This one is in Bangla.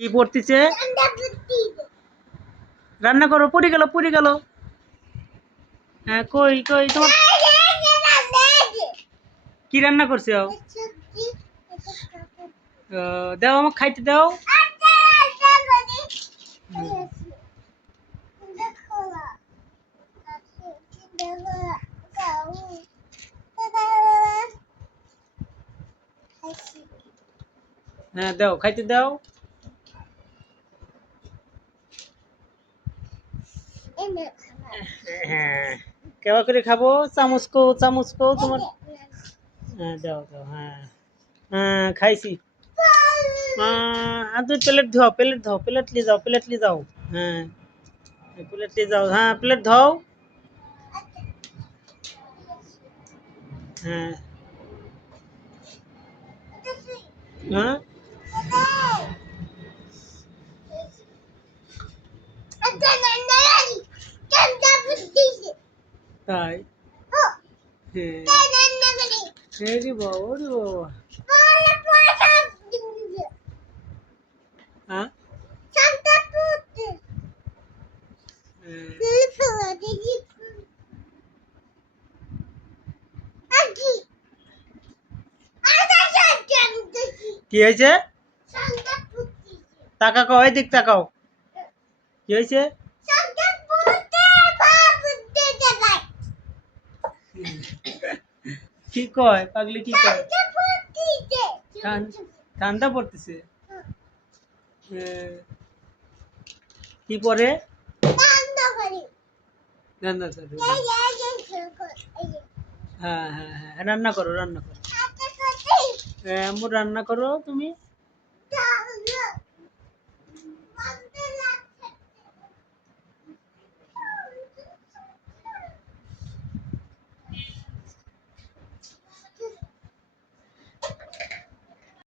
কি পড়তেছে? রান্না করো। পড়ে গেল। হ্যাঁ, কই কই তোমার কি রান্না করছো? দাও আমাকে খাইতে দাও। হ্যাঁ দাও, খাইতে দাও। হ্যাঁ, কেবা করে খাবো। চামচ কো তোমার। হ্যাঁ দাও দাও। হ্যাঁ হ্যাঁ, খাইছি। তুই প্লেট নিয়ে যাও। হ্যাঁ, প্লেট নিয়ে যাও। হ্যাঁ, প্লেট ধোও। হ্যাঁ হ্যাঁ, তাই। হ্যাঁ রে বাবা, ওরে বাবা। হ্যাঁ কি হয়েছে? তাকাও, এই দিক তাকাও। কি হয়েছে? কি কয় পাগলি? কি কয়? ঠান্ডা পড়তেছে। কি পরে? রান্না করো। হ্যাঁ হ্যাঁ হ্যাঁ, রান্না করো। রান্না করো তুমি।